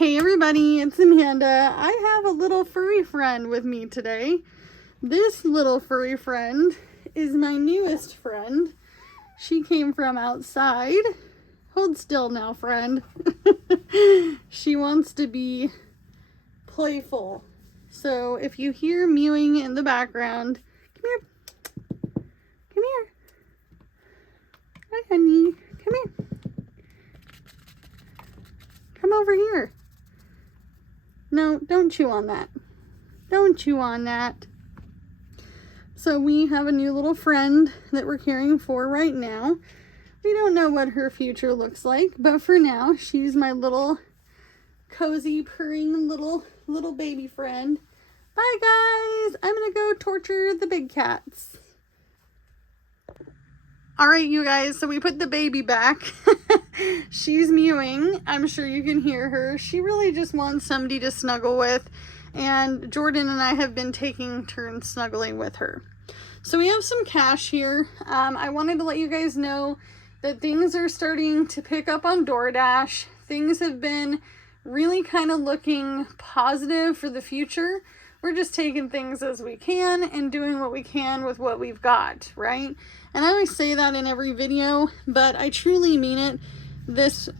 Hey everybody, it's Amanda. I have a little furry friend with me today. This little furry friend is my newest friend. She came from outside. Hold still now, friend. She wants to be playful. So if you hear mewing in the background, come here. Come here. Hi, honey. Come here. Come over here. No, don't chew on that. Don't chew on that. So we have a new little friend that we're caring for right now. We don't know what her future looks like, but for now, she's my little cozy, purring little baby friend. Bye guys! I'm gonna go torture the big cats. Alright you guys, so we put the baby back. She's mewing. I'm sure you can hear her. She really just wants somebody to snuggle with, and Jordan and I have been taking turns snuggling with her. So we have some cash here. I wanted to let you guys know that things are starting to pick up on DoorDash. Things have been really kind of looking positive for the future. We're just taking things as we can and doing what we can with what we've got, right? And I always say that in every video, but I truly mean it this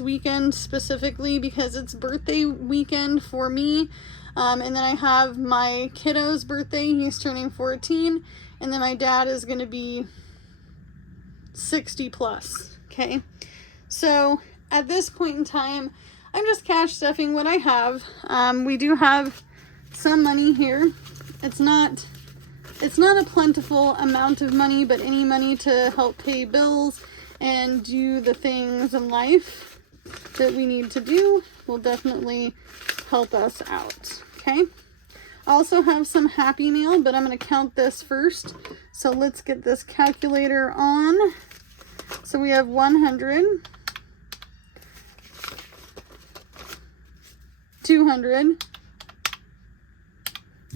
weekend specifically, because it's birthday weekend for me. And then I have my kiddo's birthday. He's turning 14. And then my dad is going to be 60 plus. Okay. So at this point in time, I'm just cash stuffing what I have. We do have some money here. It's not a plentiful amount of money, but any money to help pay bills and do the things in life that we need to do will definitely help us out. Okay. I also have some Happy Meal, but I'm going to count this first. So let's get this calculator on. So we have 100, 200,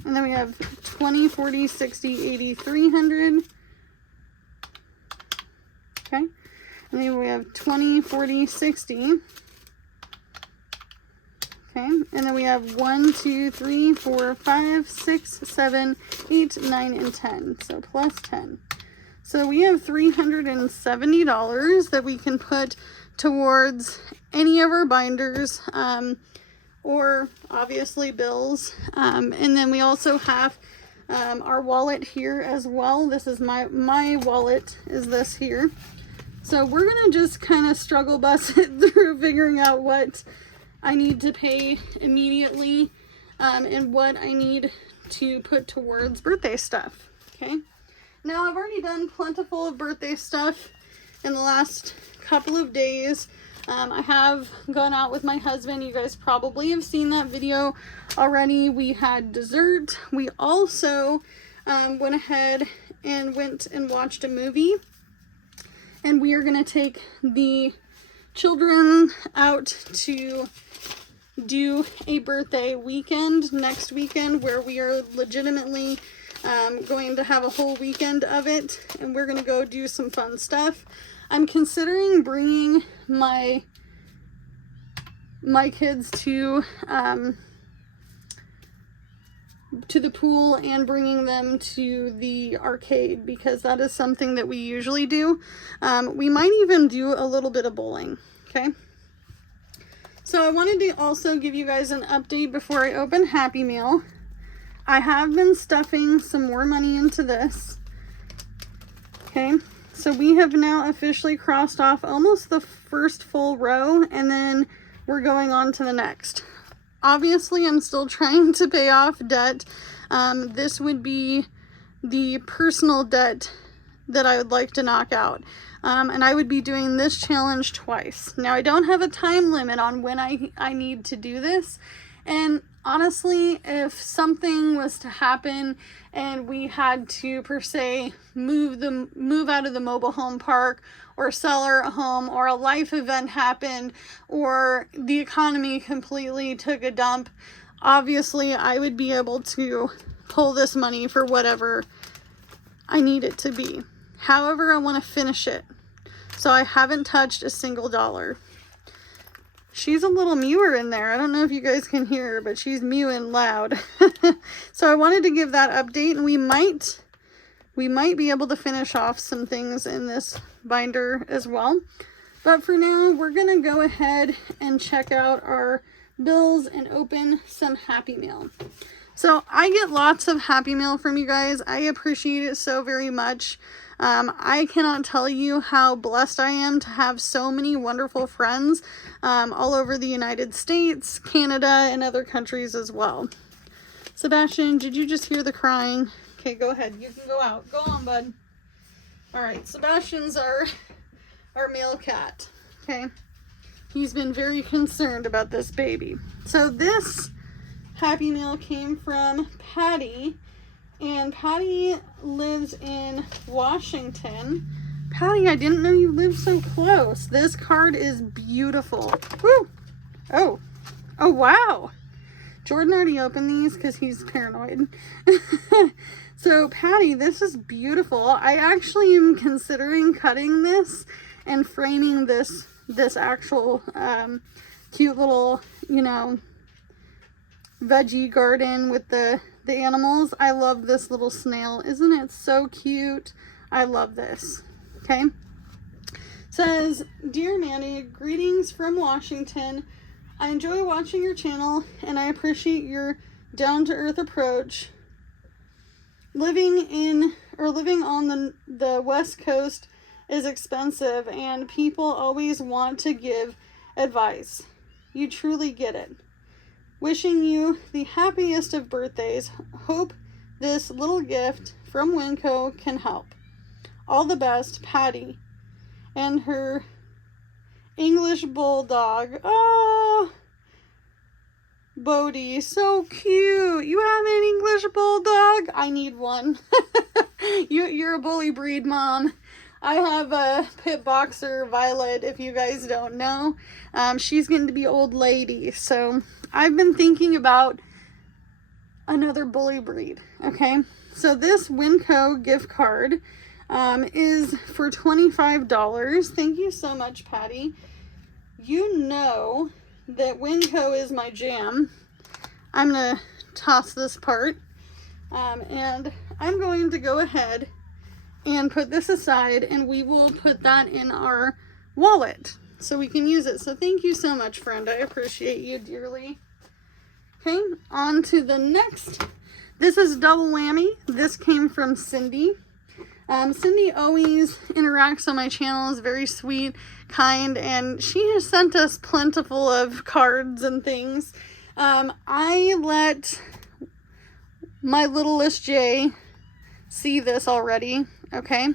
and then we have 20, 40, 60, 80, 300. Okay. And then we have 20, 40, 60. Okay. And then we have 1, 2, 3, 4, 5, 6, 7, 8, 9, and 10. So plus 10. So we have $370 that we can put towards any of our binders, or obviously bills. And then we also have our wallet here as well. This is my wallet is this here. So we're gonna just kind of struggle bus it through figuring out what I need to pay immediately, and what I need to put towards birthday stuff. Okay. Now I've already done plentiful of birthday stuff in the last couple of days. I have gone out with my husband. You guys probably have seen that video already. We had dessert. We also went ahead and went and watched a movie. And we are going to take the children out to do a birthday weekend next weekend, where we are legitimately going to have a whole weekend of it. And we're going to go do some fun stuff. I'm considering bringing my kids to the pool and bringing them to the arcade, because that is something that we usually do. We might even do a little bit of bowling. Okay. So I wanted to also give you guys an update before I open Happy Meal. I have been stuffing some more money into this. Okay. So we have now officially crossed off almost the first full row, and then we're going on to the next. Obviously, I'm still trying to pay off debt. This would be the personal debt that I would like to knock out. And I would be doing this challenge twice. Now, I don't have a time limit on when I need to do this. And honestly, if something was to happen and we had to, per se, move out of the mobile home park, or sell our home, or a life event happened, or the economy completely took a dump, obviously I would be able to pull this money for whatever I need it to be. However, I want to finish it. So I haven't touched a single dollar. she's a little mewer in there. I don't know if you guys can hear her, but she's mewing loud. So I wanted to give that update, and we might be able to finish off some things in this binder as well. But for now, we're going to go ahead and check out our bills and open some Happy Mail. So I get lots of Happy Mail from you guys. I appreciate it so very much. I cannot tell you how blessed I am to have so many wonderful friends all over the United States, Canada, and other countries as well. Sebastian, did you just hear the crying? Okay, go ahead. You can go out. Go on, bud. All right, Sebastian's our male cat. Okay, he's been very concerned about this baby. So this Happy Mail came from Patty. And Patty lives in Washington. Patty, I didn't know you lived so close. This card is beautiful. Woo! Oh, wow. Jordan already opened these because he's paranoid. So Patty, this is beautiful. I actually am considering cutting this and framing this actual cute little, you know, veggie garden with the animals. I love this little snail. Isn't it so cute? I love this. Okay. Says, Dear Mandy, greetings from Washington. I enjoy watching your channel and I appreciate your down-to-earth approach. Living on the West Coast is expensive and people always want to give advice. You truly get it. Wishing you the happiest of birthdays. Hope this little gift from Winco can help. All the best, Patty. And her English bulldog. Oh, Bodhi, so cute. You have an English bulldog? I need one. You're a bully breed, Mom. I have a pit boxer, Violet, if you guys don't know. She's getting to be old lady, so I've been thinking about another bully breed, okay? So this Winco gift card is for $25. Thank you so much, Patty. You know that Winco is my jam. I'm going to toss this part, and I'm going to go ahead and put this aside, and we will put that in our wallet so we can use it. So thank you so much, friend. I appreciate you dearly. Okay, on to the next. This is double whammy. This came from Cindy. Cindy always interacts on my channel, is very sweet, kind, and she has sent us plentiful of cards and things. I let my littlest Jay see this already. Okay,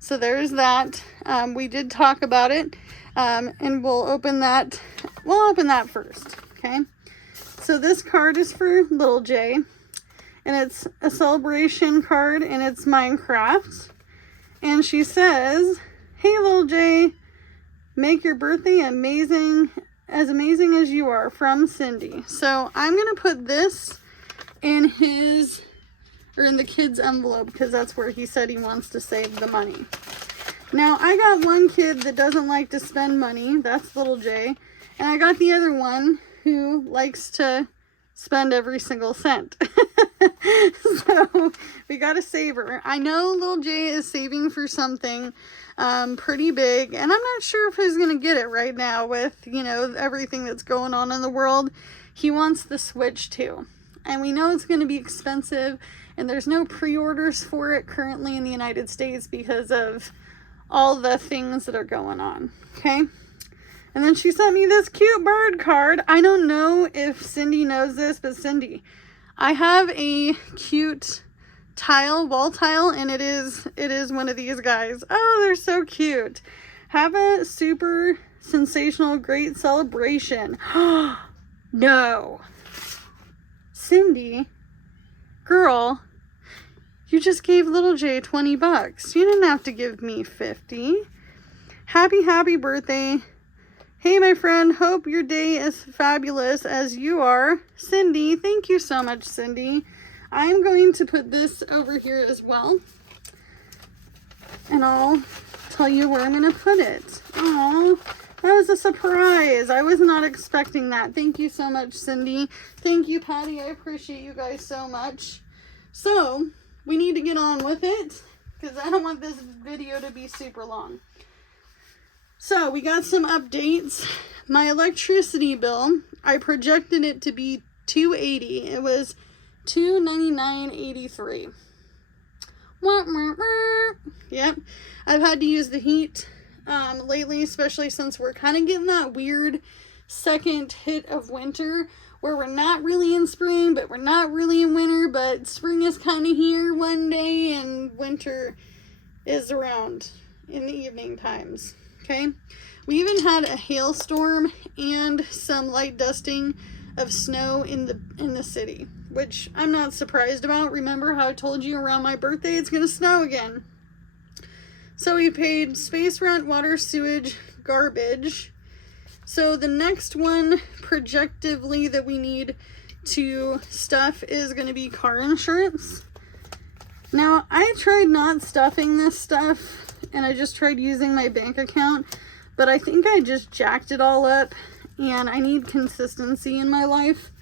so there's that. We did talk about it, and we'll open that. We'll open that first. Okay, so this card is for little Jay, and it's a celebration card, and it's Minecraft. And she says, "Hey, little Jay, make your birthday amazing as you are, from Cindy." So I'm gonna put this in his, or in the kid's envelope, because that's where he said he wants to save the money. Now, I got one kid that doesn't like to spend money. That's little Jay. And I got the other one who likes to spend every single cent. So we got to save her. I know little Jay is saving for something pretty big, and I'm not sure if he's going to get it right now with, you know, everything that's going on in the world. He wants the Switch too. And we know it's going to be expensive, and there's no pre-orders for it currently in the United States because of all the things that are going on. Okay. And then she sent me this cute bird card. I don't know if Cindy knows this, but Cindy, I have a cute wall tile, and it is one of these guys. Oh, they're so cute. Have a super sensational, great celebration. No. Cindy, girl, you just gave little Jay 20 bucks. You didn't have to give me 50. Happy birthday. Hey, my friend, hope your day is fabulous as you are. Cindy, thank you so much, Cindy. I'm going to put this over here as well, and I'll tell you where I'm going to put it. Oh, That was a surprise. I was not expecting that. Thank you so much, Cindy. Thank you, Patty. I appreciate you guys so much. So, we need to get on with it because I don't want this video to be super long. So, we got some updates. My electricity bill, I projected it to be $280. It was $299.83. Yep. I've had to use the heat lately, especially since we're kind of getting that weird second hit of winter where we're not really in spring, but we're not really in winter, but spring is kind of here one day and winter is around in the evening times. Okay. We even had a hailstorm and some light dusting of snow in the city, which I'm not surprised about. Remember how I told you around my birthday it's going to snow again. So we paid space rent, water, sewage, garbage. So the next one projectively that we need to stuff is going to be car insurance. Now, I tried not stuffing this stuff and I just tried using my bank account, but I think I just jacked it all up and I need consistency in my life.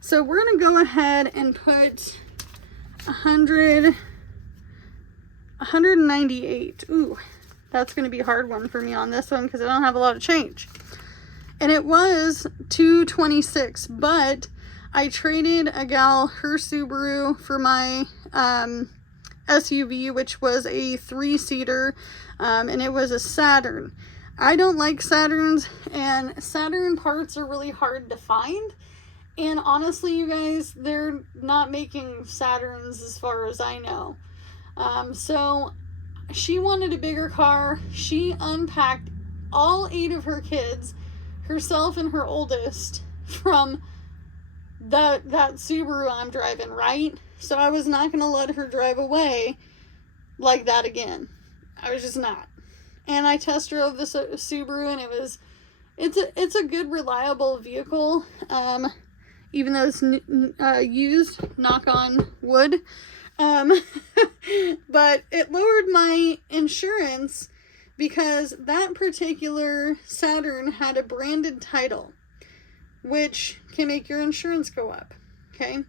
So we're going to go ahead and put 198. Ooh, that's going to be a hard one for me on this one because I don't have a lot of change. And it was $226, but I traded a gal her Subaru for my SUV, which was a 3-seater, and it was a Saturn. I don't like Saturns, and Saturn parts are really hard to find. And honestly, you guys, they're not making Saturns as far as I know. So she wanted a bigger car. She unpacked all 8 of her kids, herself and her oldest, from that Subaru I'm driving, right? So I was not going to let her drive away like that again. I was just not. And I test drove the Subaru, and it's a good, reliable vehicle. Even though it's used, knock on wood. But it lowered my insurance because that particular Saturn had a branded title, which can make your insurance go up. Okay.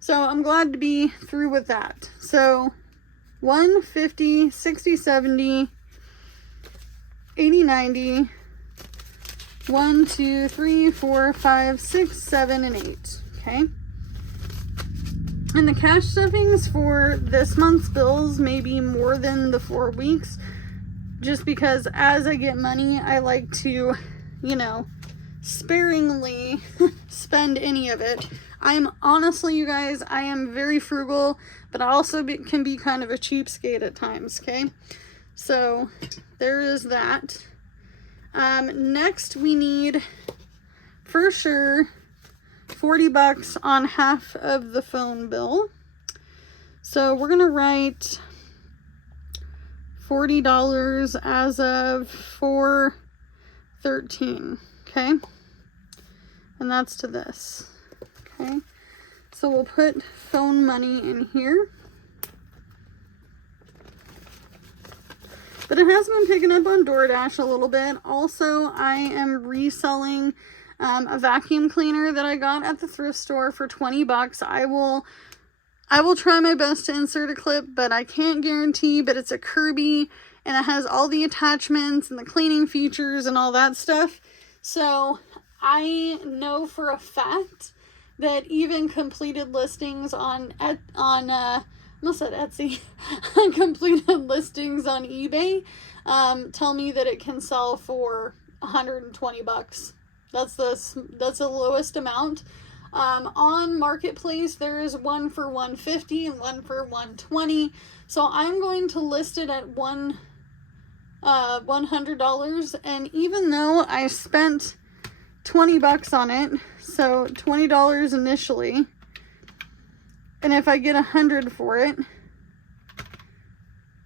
So I'm glad to be through with that. So 150, 60, 70, 80, 90, 1, 2, 3, 4, 5, 6, 7, and 8. Okay. And the cash stuffings for this month's bills may be more than the 4 weeks, just because as I get money, I like to, sparingly spend any of it. I'm honestly, you guys, I am very frugal, but I also can be kind of a cheapskate at times, okay? So there is that. Next we need, for sure, $40 on half of the phone bill. So we're going to write $40 as of 4/13, okay? And that's to this, okay? So we'll put phone money in here. But it has been picking up on DoorDash a little bit. Also, I am reselling a vacuum cleaner that I got at the thrift store for $20. I will try my best to insert a clip, but I can't guarantee. But it's a Kirby, and it has all the attachments and the cleaning features and all that stuff. So I know for a fact that even completed listings on almost said Etsy, completed listings on eBay, tell me that it can sell for $120. That's the lowest amount. On Marketplace, there is one for $150 and one for $120. So I'm going to list it at $100. And even though I spent $20 on it, so $20 initially, and if I get $100 for it,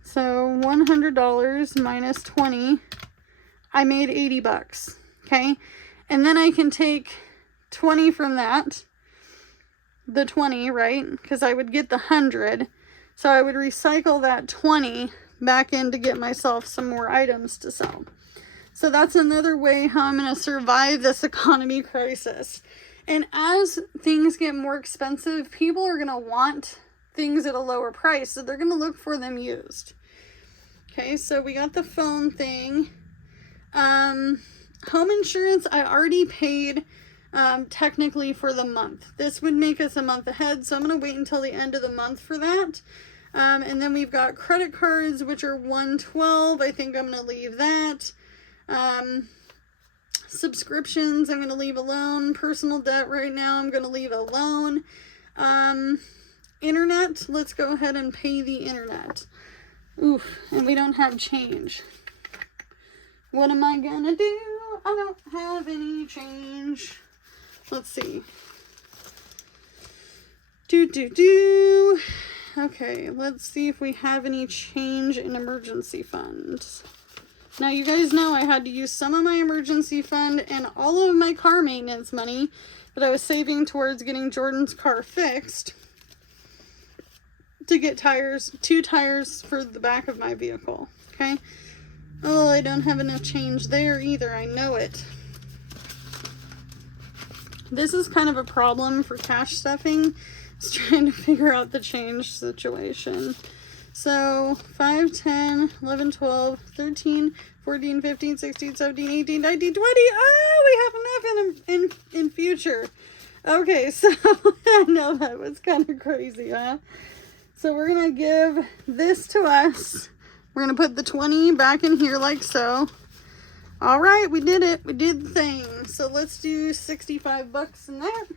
so $100 minus 20, I made $80. Okay, and then I can take 20 from that, the 20, right? Because I would get the 100, so I would recycle that 20 back in to get myself some more items to sell. So that's another way how I'm going to survive this economy crisis. And as things get more expensive, people are going to want things at a lower price. So they're going to look for them used. Okay, so we got the phone thing. Home insurance, I already paid technically for the month. This would make us a month ahead, so I'm going to wait until the end of the month for that. And then we've got credit cards, which are $112. I think I'm going to leave that. Subscriptions, I'm going to leave alone. Personal debt right now, I'm going to leave alone. Internet, let's go ahead and pay the internet. Oof, and we don't have change. What am I going to do? I don't have any change. Let's see. Okay, let's see if we have any change in emergency funds. Now, you guys know I had to use some of my emergency fund and all of my car maintenance money that I was saving towards getting Jordan's car fixed to get tires, 2 tires for the back of my vehicle. Okay. Oh, I don't have enough change there either. I know it. This is kind of a problem for cash stuffing. It's trying to figure out the change situation. So 5, 10, 11, 12, 13, 14, 15, 16, 17, 18, 19, 20. Oh, we have enough in future. Okay, so I know that was kind of crazy, huh? So we're going to give this to us. We're going to put the 20 back in here like so. All right, we did it. We did the thing. So let's do 65 bucks in that.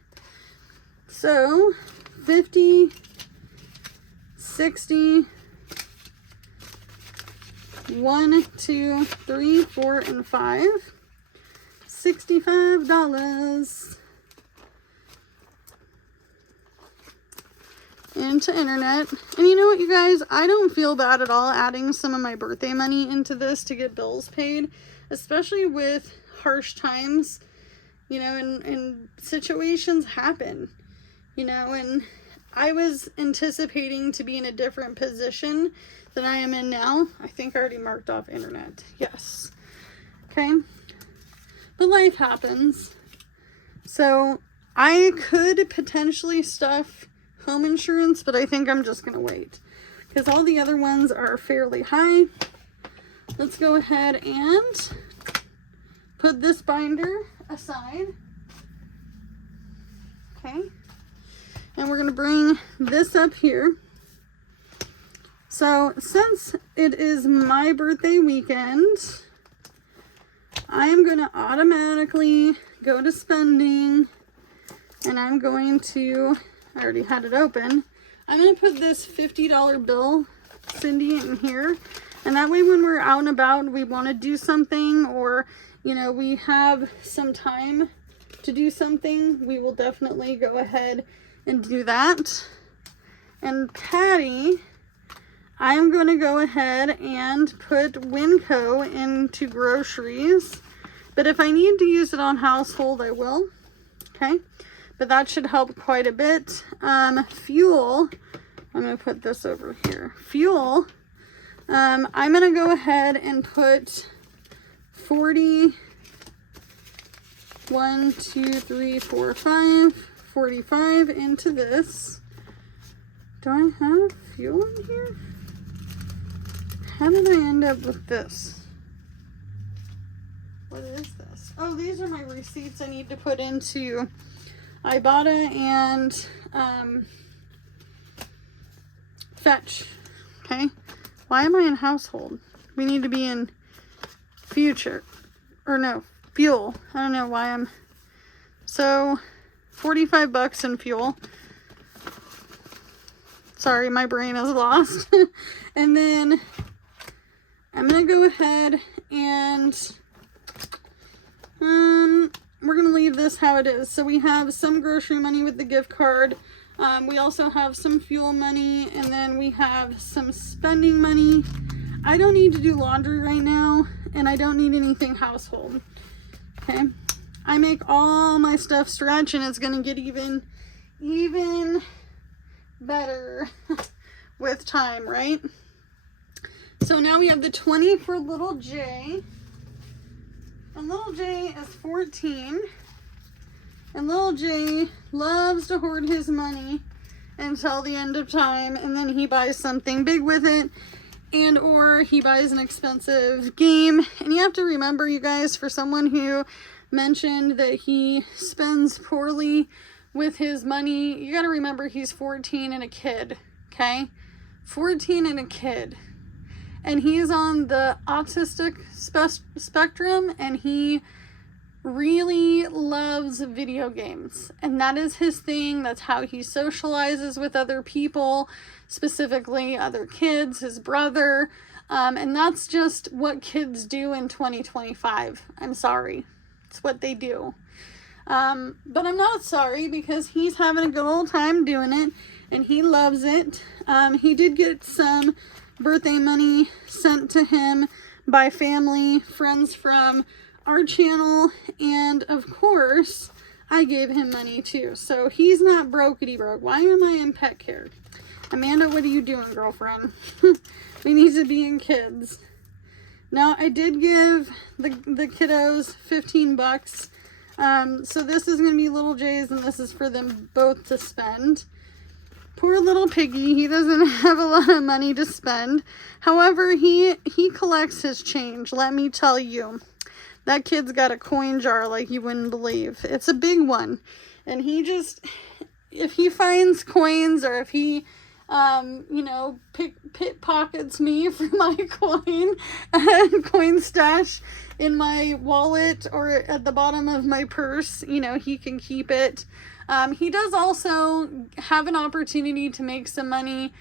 So 50, 60, 1, 2, 3, 4, and 5. $65 into internet. And you know what, you guys? I don't feel bad at all adding some of my birthday money into this to get bills paid, especially with harsh times, you know, and situations happen, you know, and I was anticipating to be in a different position than I am in now. I think I already marked off internet. Yes. Okay. But life happens. So I could potentially stuff home insurance, but I think I'm just going to wait because all the other ones are fairly high. Let's go ahead and put this binder aside. Okay. And we're going to bring this up here. So since it is my birthday weekend, I am going to automatically go to spending, and I'm going to, I already had it open, I'm going to put this $50 bill, Cindy, in here. And that way when we're out and about, we want to do something, or, you know, we have some time to do something, we will definitely go ahead and do that. And Patty, I am going to go ahead and put Winco into groceries. But if I need to use it on household, I will. Okay. But that should help quite a bit. Fuel, I'm going to put this over here. Fuel, I'm going to go ahead and put 40, 1, 2, 3, 4, 5, 45 into this. Do I have fuel in here? How did I end up with this? What is this? Oh, these are my receipts I need to put into Ibotta and Fetch. Okay. Why am I in household? We need to be in future. Or no, fuel. I don't know why I'm... So, 45 bucks in fuel. Sorry, my brain is lost. And then I'm going to go ahead and we're going to leave this how it is. So we have some grocery money with the gift card. We also have some fuel money, and then we have some spending money. I don't need to do laundry right now, and I don't need anything household. Okay. I make all my stuff stretch, and it's going to get even better with time, right? So now we have the 20 for little J. And little Jay is 14. And little Jay loves to hoard his money until the end of time, and then he buys something big with it, and or he buys an expensive game. And you have to remember, you guys, for someone who mentioned that he spends poorly with his money, you got to remember he's 14 and a kid, okay? 14 and a kid. And he's on the autistic spectrum, and he really loves video games. And that is his thing. That's how he socializes with other people, specifically other kids, his brother. And that's just what kids do in 2025. I'm sorry. It's what they do. But I'm not sorry, because he's having a good old time doing it, and he loves it. He did get some birthday money sent to him by family, friends from our channel, and of course, I gave him money too. So he's not brokety broke. Why am I in pet care? Amanda, what are you doing, girlfriend? We need to be in kids. Now, I did give the kiddos 15 bucks. So this is going to be little Jay's, and this is for them both to spend. Poor little piggy, he doesn't have a lot of money to spend. However, he collects his change, let me tell you. That kid's got a coin jar like you wouldn't believe. It's a big one. And he just, if he finds coins, or if he, you know, pickpockets me for my coin and coin stash in my wallet or at the bottom of my purse, you know, he can keep it. He does also have an opportunity to make some money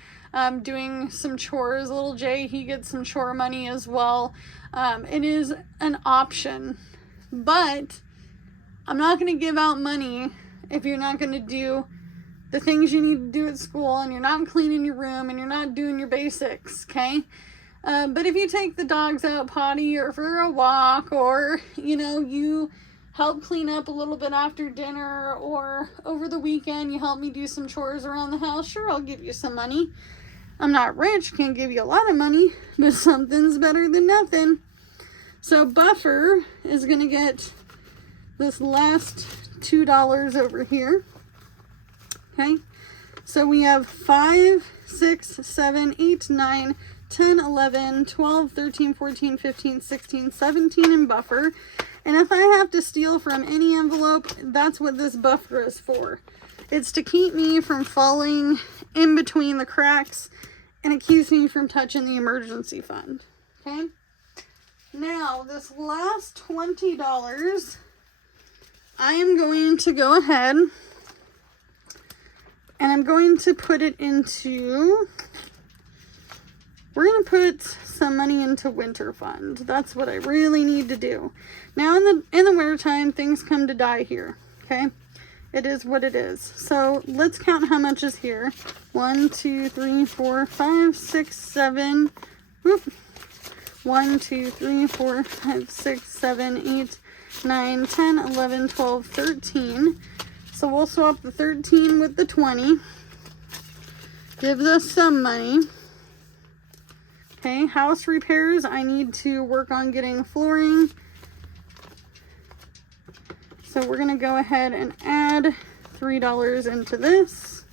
doing some chores. Little Jay, he gets some chore money as well. It is an option, but I'm not going to give out money if you're not going to do the things you need to do at school, and you're not cleaning your room, and you're not doing your basics, okay? But if you take the dogs out potty, or for a walk, or, you know, you help clean up a little bit after dinner, or over the weekend you help me do some chores around the house, sure, I'll give you some money. I'm not rich, can't give you a lot of money, but something's better than nothing. So Buffer is going to get this last $2 over here. Okay, so we have 5, 6, 7, 8, 9, 10, 11, 12, 13, 14, 15, 16, 17 in Buffer. And if I have to steal from any envelope, that's what this buffer is for. It's to keep me from falling in between the cracks, and it keeps me from touching the emergency fund. Okay? Now, this last $20, I am going to go ahead and I'm going to put it into, we're going to put some money into winter fund. That's what I really need to do. Now in the winter time, things come to die here. Okay, it is what it is. So let's count how much is here. 1, 2, 3, 4, 5, 6, 7. Whoop. 1, 2, 3, 4, 5, 6, 7, 8, 9, 10, 11, 12, 13. So we'll swap the 13 with the 20. Gives us some money. Okay, house repairs. I need to work on getting flooring. So we're going to go ahead and add $3 into this.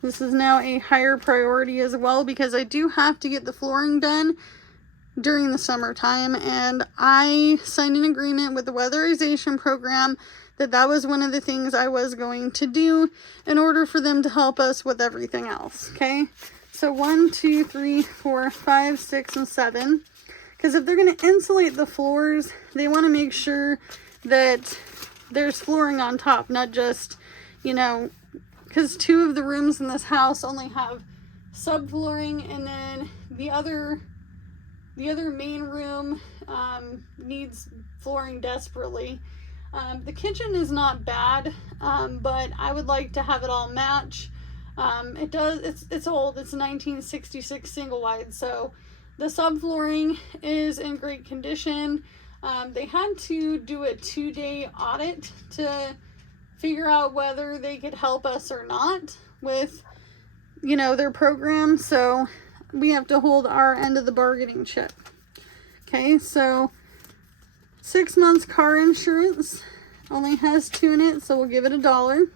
This is now a higher priority as well, because I do have to get the flooring done during the summertime, and I signed an agreement with the weatherization program that was one of the things I was going to do in order for them to help us with everything else. Okay, so 1, 2, 3, 4, 5, 6, and 7. Because if they're going to insulate the floors, they want to make sure that there's flooring on top, not just, you know, because 2 of the rooms in this house only have subflooring, and then the other main room needs flooring desperately. The kitchen is not bad, but I would like to have it all match. It's old, it's 1966 single wide, so the subflooring is in great condition. They had to do a 2-day audit to figure out whether they could help us or not with, you know, their program, so we have to hold our end of the bargaining chip. Okay, so 6 months car insurance. Only has 2 in it, so we'll give it $1.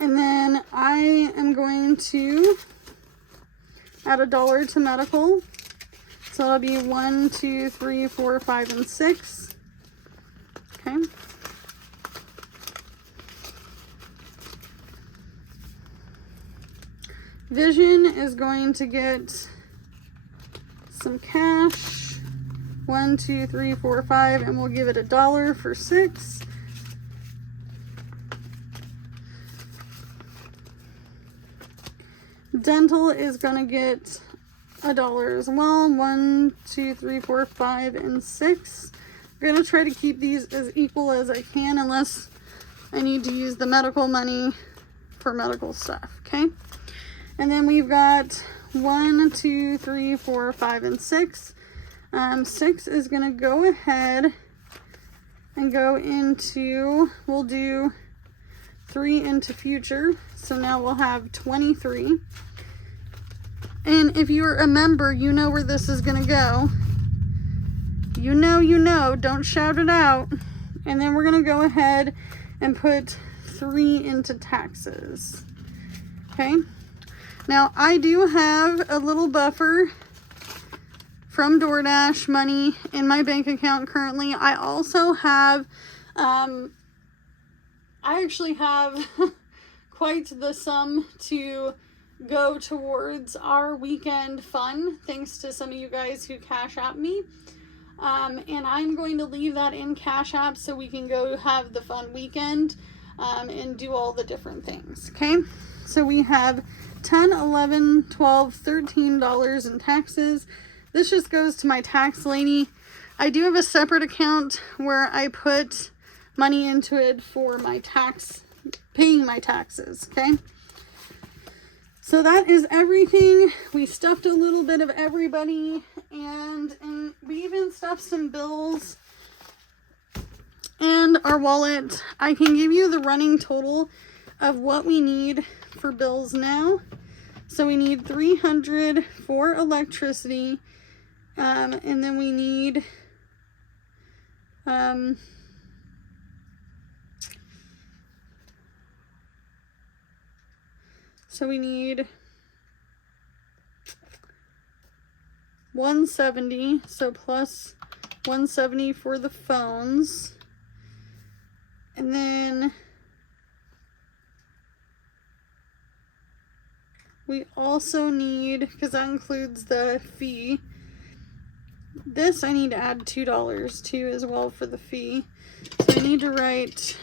And then I am going to add $1 to medical. So that'll be 1, 2, 3, 4, 5, and 6. Okay. Vision is going to get some cash. 1, 2, 3, 4, 5, and we'll give it $1 for 6. Dental is going to get $1 as well. 1, 2, 3, 4, 5, and 6. I'm going to try to keep these as equal as I can unless I need to use the medical money for medical stuff, okay? And then we've got 1, 2, 3, 4, 5, and 6. 6 is going to go ahead and go into, we'll do 3 into future. So now we'll have 23. And if you're a member, you know where this is going to go. You know, don't shout it out. And then we're going to go ahead and put 3 into taxes. Okay. Now, I do have a little buffer from DoorDash money in my bank account currently. I also have, I actually have quite the sum to go towards our weekend fun, thanks to some of you guys who Cash App me. And I'm going to leave that in Cash App so we can go have the fun weekend and do all the different things, okay? So we have $10, $11, $12, $13 in taxes. This just goes to my tax lady. I do have a separate account where I put money into it for my paying my taxes, okay? So that is everything. We stuffed a little bit of everybody, and we even stuffed some bills and our wallet. I can give you the running total of what we need for bills now. So we need $300 for electricity, and then we need so we need $170, so plus $170 for the phones. And then we also need, because that includes the fee, this I need to add $2 to as well for the fee. So I need to write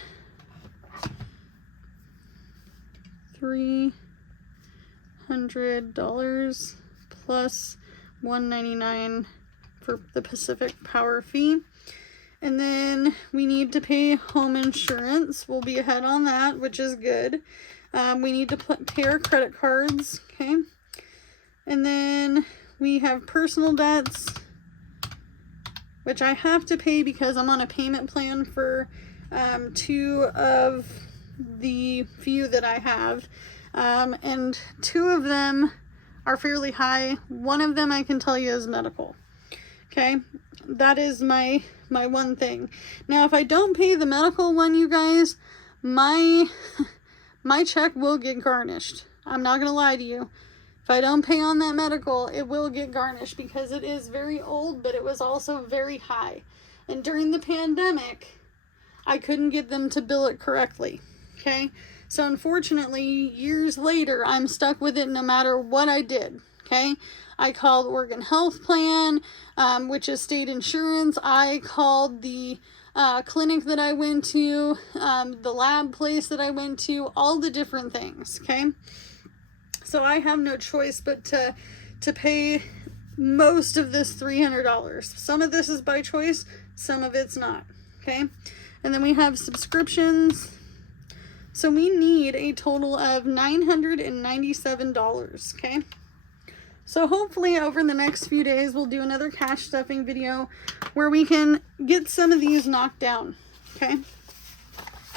$300 plus $199 for the Pacific Power fee. And then we need to pay home insurance. We'll be ahead on that, which is good. We need to pay our credit cards, okay? And then we have personal debts, which I have to pay because I'm on a payment plan for 2 of the few that I have. And 2 of them are fairly high. 1 of them I can tell you is medical. Okay, that is my one thing. Now, if I don't pay the medical one, you guys, my check will get garnished. I'm not gonna lie to you. If I don't pay on that medical, it will get garnished because it is very old, but it was also very high. And during the pandemic, I couldn't get them to bill it correctly. Okay, so unfortunately, years later, I'm stuck with it no matter what I did. Okay, I called Oregon Health Plan, which is state insurance. I called the clinic that I went to, the lab place that I went to, all the different things, okay? So I have no choice but to pay most of this $300. Some of this is by choice, some of it's not, okay? And then we have subscriptions. So we need a total of $997, okay? So hopefully over the next few days, we'll do another cash stuffing video where we can get some of these knocked down, okay?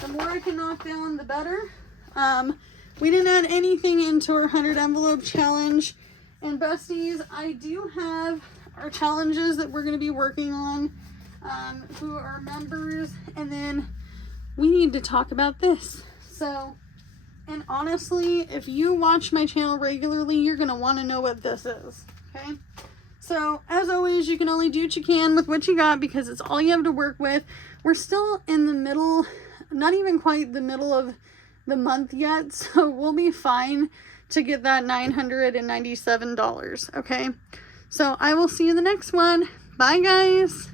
The more I can knock down, the better. We didn't add anything into our 100 envelope challenge. And besties, I do have our challenges that we're going to be working on, who are members, and then we need to talk about this. So, and honestly, if you watch my channel regularly, you're going to want to know what this is, okay? So, as always, you can only do what you can with what you got because it's all you have to work with. We're still in the middle, not even quite the middle of the month yet, so we'll be fine to get that $997, okay? So, I will see you in the next one. Bye, guys!